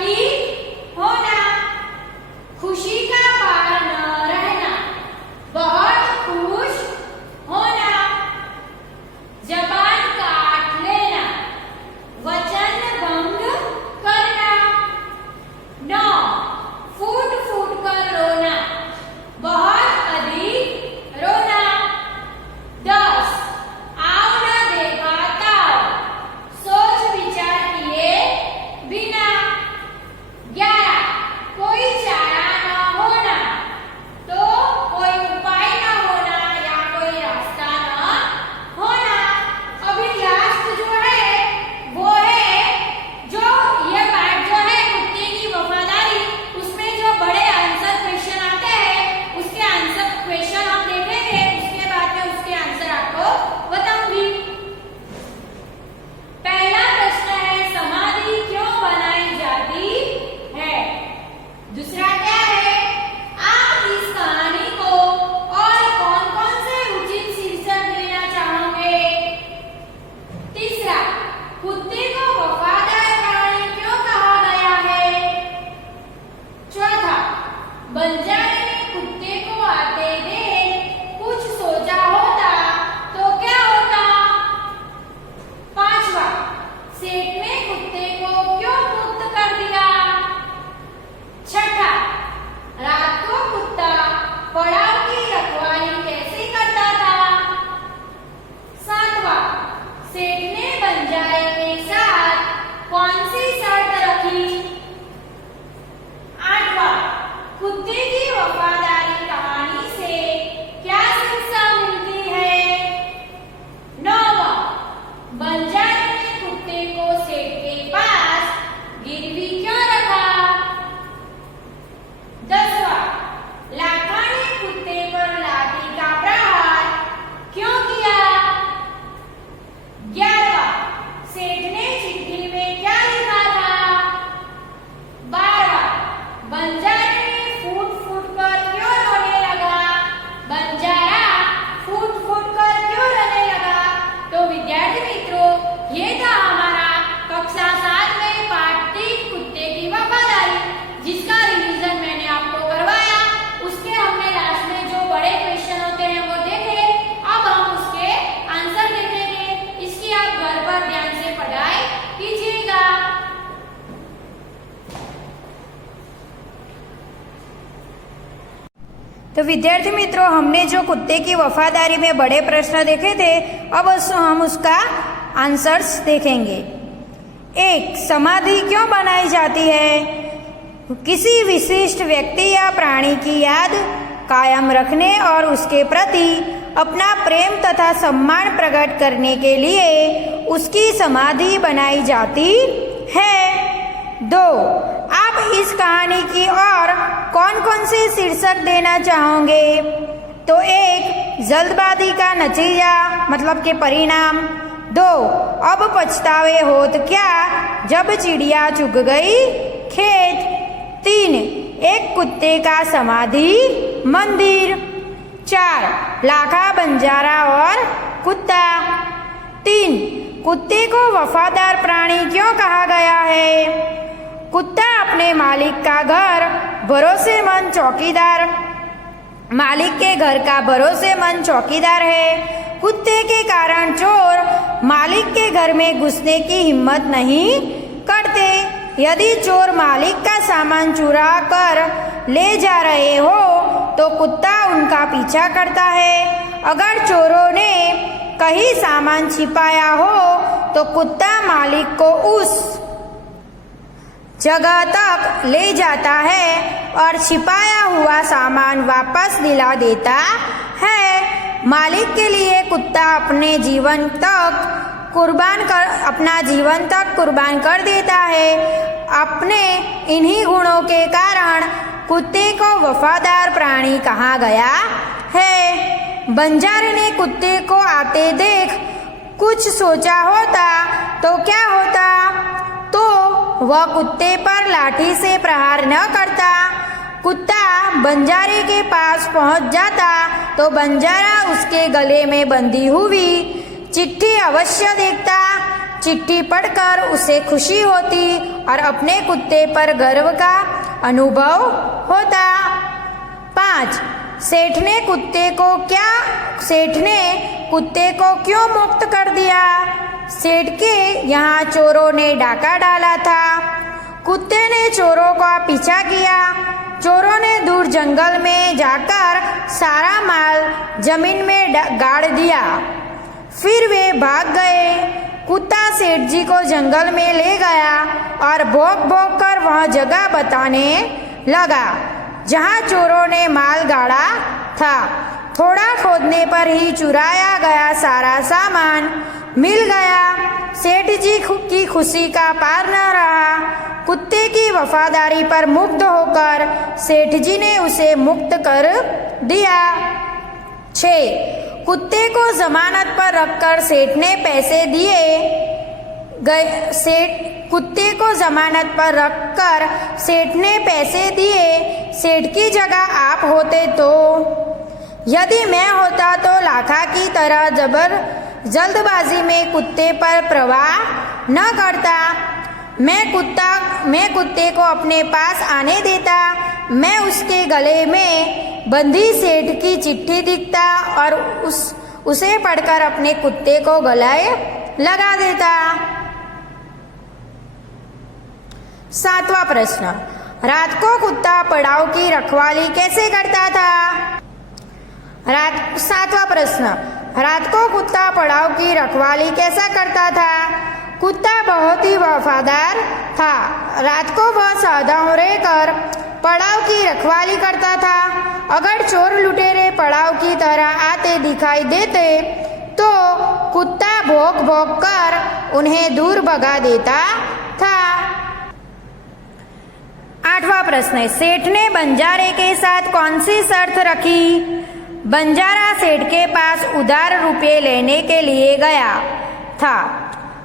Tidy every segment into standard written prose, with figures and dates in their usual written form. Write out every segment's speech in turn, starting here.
की होना, खुशी का पार न रहना, बहुत खुश होना, जबान काट लेना, वचन भंग करना। 9 फूट फूट कर रोना, बहुत अधिक रोना। 10 आव न देखा ताव, सोच विचार किए बिना। 11 कोई चारा न होना, तो कोई उपाय न होना या कोई रास्ता न होना। अभी लास्ट जो है वो है जो ये पार्ट जो है कुत्ते की वफादारी, उसमें जो बड़े आंसर क्वेश्चन आते हैं उसके आंसर क्वेश्चन हम देखेंगे, उसके बाद में उसके आंसर आपको बताऊंगी। पहला प्रश्न है समाधि क्यों बनाई जाती है। दूसरा क्या है, आप इस कहानी को और कौन-कौन से उचित शीर्षक देना चाहोगे। तीसरा, कुत्ते को वफादार प्राणी क्यों कहा गया है। चौथा, बंजारे ने कुत्ते को आते देख कुछ सोचा होता तो क्या होता। पांचवा, सेठ ने कुत्ते को क्यों मुक्त कर दिया। छठा, रात को कुत्ता पड़ाव की रखवाली कैसे करता था। सातवां, सेठ ने बंजारे के साथ कौन सी शर्त रखी। आठवां, कुत्ते की वफादारी कहानी से क्या शिक्षा मिलती है। नौवां, बंजारे ने कुत्ते को सेठ के पास गिरवी क्यों रखा। 10वां, लाखा ने कुत्ते पर लाठी का प्रहार क्यों किया। 11वां, सेठ ने चिट्ठी में क्या लिखा था। 12वां, बंजारे ने फूट फूट कर क्यों रोने लगा। बंजारा फूट फूट कर क्यों रोने लगा। तो विद्यार्थी मित्रों, ये था हमारा कक्षा 7 में पाठ 3 कुत्ते की वफादारी, जिसका रिवीजन मैंने आपको करवाया। उसके हमने लास्ट में जो बड़े क्वेश्चन होते हैं वो देखे, अब हम उसके आंसर देखेंगे। इसकी आप घर पर ध्यान से पढ़ाई कीजिएगा। तो विद्यार्थी मित्रों, हमने जो कुत्ते की वफादारी में बड़े प्रश्न देखे थे, अब हम उसका आंसर्स देखेंगे। 1 समाधि क्यों बनाई जाती है। किसी विशिष्ट व्यक्ति या प्राणी की याद कायम रखने और उसके प्रति अपना प्रेम तथा सम्मान प्रकट करने के लिए उसकी समाधि बनाई जाती है। 2 आप इस कहानी की और कौन-कौन से शीर्षक देना चाहोगे। तो 1 जल्दबाजी का नतीजा मतलब के परिणाम। 2 अब पछतावे होत क्या जब चिड़िया चुग गई खेत। 3 एक कुत्ते का समाधि मंदिर। 4 लाखा, बंजारा और कुत्ता। 3 कुत्ते को वफादार प्राणी क्यों कहा गया है। कुत्ता अपने मालिक का घर भरोसेमंद चौकीदार, मालिक के घर का भरोसेमंद चौकीदार है। कुत्ते के कारण चोर मालिक के घर में घुसने की हिम्मत नहीं करते। यदि चोर मालिक का सामान चुरा कर ले जा रहे हो तो कुत्ता उनका पीछा करता है। अगर चोरों ने कहीं सामान छिपाया हो तो कुत्ता मालिक को उस जगह तक ले जाता है और छिपाया हुआ सामान वापस दिला देता है। मालिक के लिए कुत्ता अपना जीवन तक कुर्बान कर देता है। अपने इन्हीं गुणों के कारण कुत्ते को वफादार प्राणी कहा गया है। बंजारे ने कुत्ते को आते देख कुछ सोचा होता तो क्या होता। तो वह कुत्ते पर लाठी से प्रहार न करता। कुत्ता बंजारे के पास पहुंच जाता तो बंजारा उसके गले में बंधी हुई चिट्ठी अवश्य देखता। चिट्ठी पढ़कर उसे खुशी होती और अपने कुत्ते पर गर्व का अनुभव होता। 5. सेठ ने कुत्ते को क्यों मुक्त कर दिया? सेठ के यहाँ चोरों ने डाका डाला था। कुत्ते ने चोरों का पीछा किया। चोरों ने दूर जंगल में जाकर सारा माल जमीन में गाड़ दिया। फिर वे भाग गए। कुत्ता सेठ जी को जंगल में ले गया और भौंक भौंक कर वह जगह बताने लगा जहाँ चोरों ने माल गाड़ा था। थोड़ा खोदने पर ही चुराया गया सारा सामान मिल गया। सेठ जी की खुशी का पार न रहा। कुत्ते की वफादारी पर मुग्ध होकर सेठ जी ने उसे मुक्त कर दिया। 6. कुत्ते को जमानत पर रखकर सेठ ने पैसे दिए गए। कुत्ते को जमानत पर रखकर सेठ ने पैसे दिए। सेठ की जगह आप होते तो? यदि मैं होता तो लाखा की तरह जल्दबाजी में कुत्ते पर प्रहार न करता। मैं कुत्ते को अपने पास आने देता। मैं उसके गले में बंधी सेठ की चिट्ठी दिखता और उसे पढ़कर अपने कुत्ते को गले लगा देता। 7वां प्रश्न, रात को कुत्ता पड़ाव की रखवाली कैसे करता था? 7वां प्रश्न, रात को कुत्ता पड़ाव की रखवाली कैसा करता था? कुत्ता बहुत ही वफादार था। रात को वह सावधान रहकर पड़ाव की रखवाली करता था। अगर चोर लुटेरे पड़ाव की तरह आते दिखाई देते तो कुत्ता भौंक भौंक कर उन्हें दूर भगा देता था। 8वां प्रश्न, सेठ ने बंजारे के साथ कौन सी शर्त रखी? बंजारा सेठ के पास उधार रुपये लेने के लिए गया था,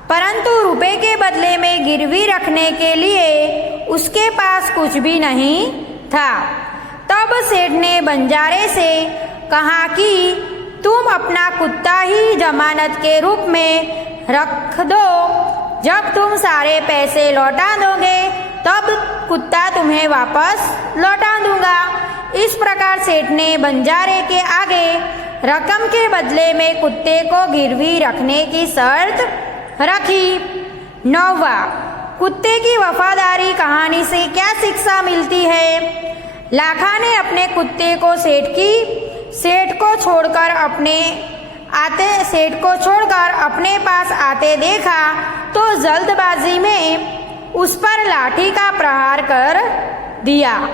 परंतु रुपए के बदले में गिरवी रखने के लिए उसके पास कुछ भी नहीं था। तब सेठ ने बंजारे से कहा कि तुम अपना कुत्ता ही जमानत के रूप में रख दो। जब तुम सारे पैसे लौटा दोगे तब कुत्ता तुम्हें वापस लौटा दूंगा। इस प्रकार सेठ ने बंजारे के आगे रकम के बदले में कुत्ते को गिरवी रखने की शर्त रखी। 9वां, कुत्ते की वफादारी कहानी से क्या शिक्षा मिलती है? लाखा ने अपने कुत्ते को सेठ को छोड़कर अपने पास आते देखा तो जल्दबाजी में उस पर लाठी का प्रहार कर दिया।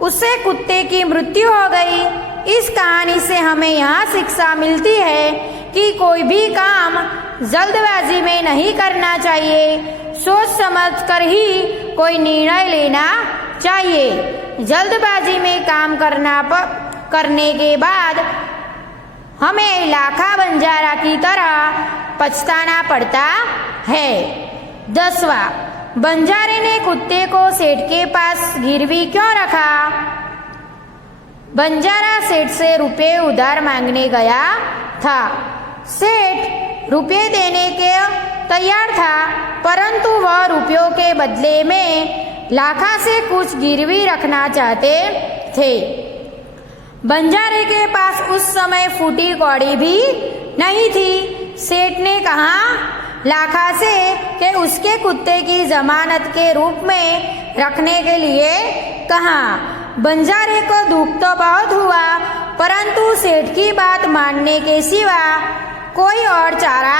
उससे कुत्ते की मृत्यु हो गई। इस कहानी से हमें यहाँ शिक्षा मिलती है कि कोई भी काम जल्दबाजी में नहीं करना चाहिए। सोच समझ कर ही कोई निर्णय लेना चाहिए। जल्दबाजी में काम करने के बाद हमें लाखा बंजारा की तरह पछताना पड़ता है। 10वां, बंजारे ने कुत्ते को सेठ के पास गिरवी क्यों रखा? बंजारा सेठ से रुपये उधार मांगने गया था। सेठ रुपये देने के तैयार था, परंतु वह रुपयों के बदले में लाखा से कुछ गिरवी रखना चाहते थे। बंजारे के पास उस समय फूटी कौड़ी भी नहीं थी। सेठ ने कहा लाखा से कि उसके कुत्ते की जमानत के रूप में रखने के लिए कहा। बंजारे को दुख तो बहुत हुआ, परंतु सेठ की बात मानने के सिवा कोई और चारा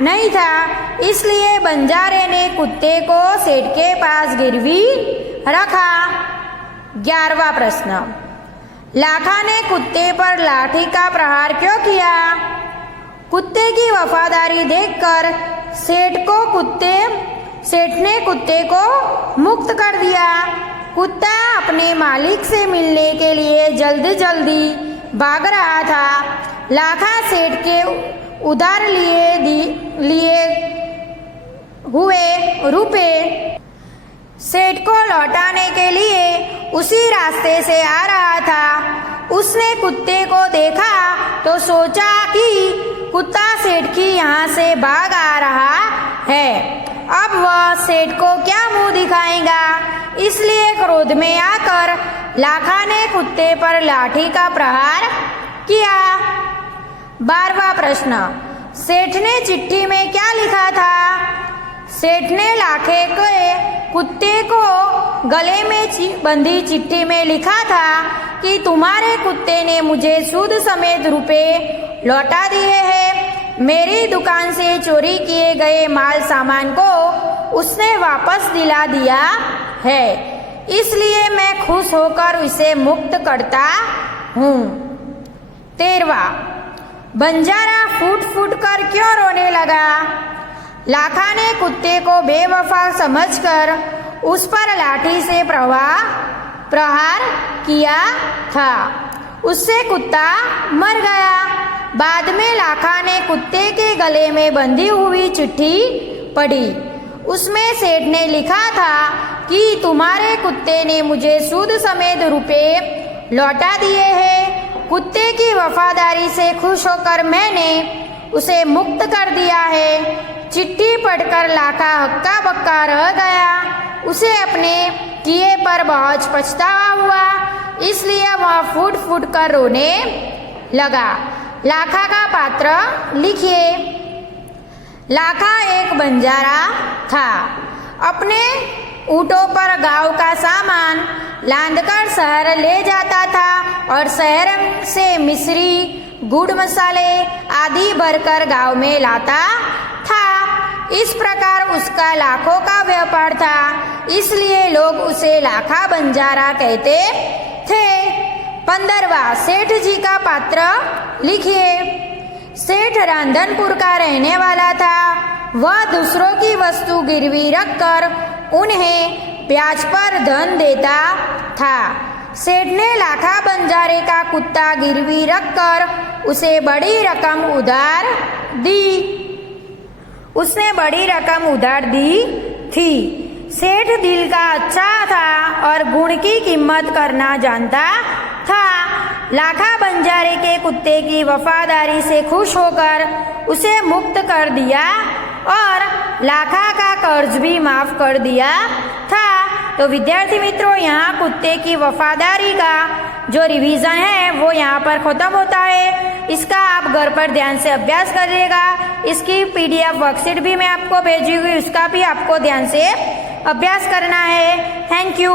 नहीं था। इसलिए बंजारे ने कुत्ते को सेठ के पास गिरवी रखा। 11वां प्रश्न, लाखा ने कुत्ते पर लाठी का प्रहार क्यों किया? कुत्ते की वफादारी देखकर सेठ ने कुत्ते को मुक्त कर दिया। कुत्ता अपने मालिक से मिलने के लिए जल्दी भाग रहा था। लाखा सेठ के उधार लिए हुए रुपए सेठ को लौटाने के लिए उसी रास्ते से आ रहा था। उसने कुत्ते को देखा तो सोचा कि कुत्ता सेठ की यहाँ से भाग आ रहा है। अब वह सेठ को क्या मुंह दिखाएगा, इसलिए क्रोध में आकर लाखा ने कुत्ते पर लाठी का प्रहार किया। 12वां प्रश्न, सेठ ने चिट्ठी में क्या लिखा था? सेठ ने लाखे के कुत्ते को गले में बंधी चिट्ठी में लिखा था कि तुम्हारे कुत्ते ने मुझे सूद समेत रुपए लौटा दिए हैं। मेरी दुकान से चोरी किए गए माल सामान को उसने वापस दिला दिया है, इसलिए मैं खुश होकर उसे मुक्त करता हूँ। 13वां, बंजारा फूट फूट कर क्यों रोने लगा? लाखा ने कुत्ते को बेवफा समझकर उस पर लाठी से प्रहार किया था। उससे कुत्ता मर गया। बाद में लाखा ने कुत्ते के गले में बंधी हुई चिट्ठी पढ़ी। उसमें सेठ ने लिखा था कि तुम्हारे कुत्ते ने मुझे सूद समेत रुपए लौटा दिए हैं। कुत्ते की वफादारी से खुश होकर मैंने उसे मुक्त कर दिया है। चिट्ठी पढ़कर लाखा हक्का बक्का रह गया। उसे अपने किए पर बहुत पछतावा हुआ, इसलिए वह फूट फूट कर रोने लगा। लाखा का पात्र लिखिए। लाखा एक बंजारा था। अपने ऊँटों पर गांव का सामान लादकर शहर ले जाता था और शहर से मिश्री, गुड़, मसाले आदि भरकर गांव में लाता था। इस प्रकार उसका लाखों का व्यापार था, इसलिए लोग उसे लाखा बंजारा कहते थे। 15वां, सेठ जी का पात्र लिखिए। सेठ रांधनपुर का रहने वाला था। वह दूसरों की वस्तु गिरवी रखकर उन्हें ब्याज पर धन देता था। सेठ ने लाखा बंजारे का कुत्ता गिरवी रखकर उसे बड़ी रकम उधार दी। उसने बड़ी रकम उधार दी थी। सेठ दिल का अच्छा था और गुण की कीमत करना जानता था। लाखा बंजारे के कुत्ते की वफादारी से खुश होकर उसे मुक्त कर दिया और लाखा का कर्ज भी माफ कर दिया था। तो विद्यार्थी मित्रों, यहाँ कुत्ते की वफादारी का जो रिवीजन है वो यहाँ पर खत्म होता है। इसका आप घर पर ध्यान से अभ्यास करिएगा। इसकी PDF वर्कशीट भी मैं आपको भेजूंगी, उसका भी आपको ध्यान से अभ्यास करना है। Thank you.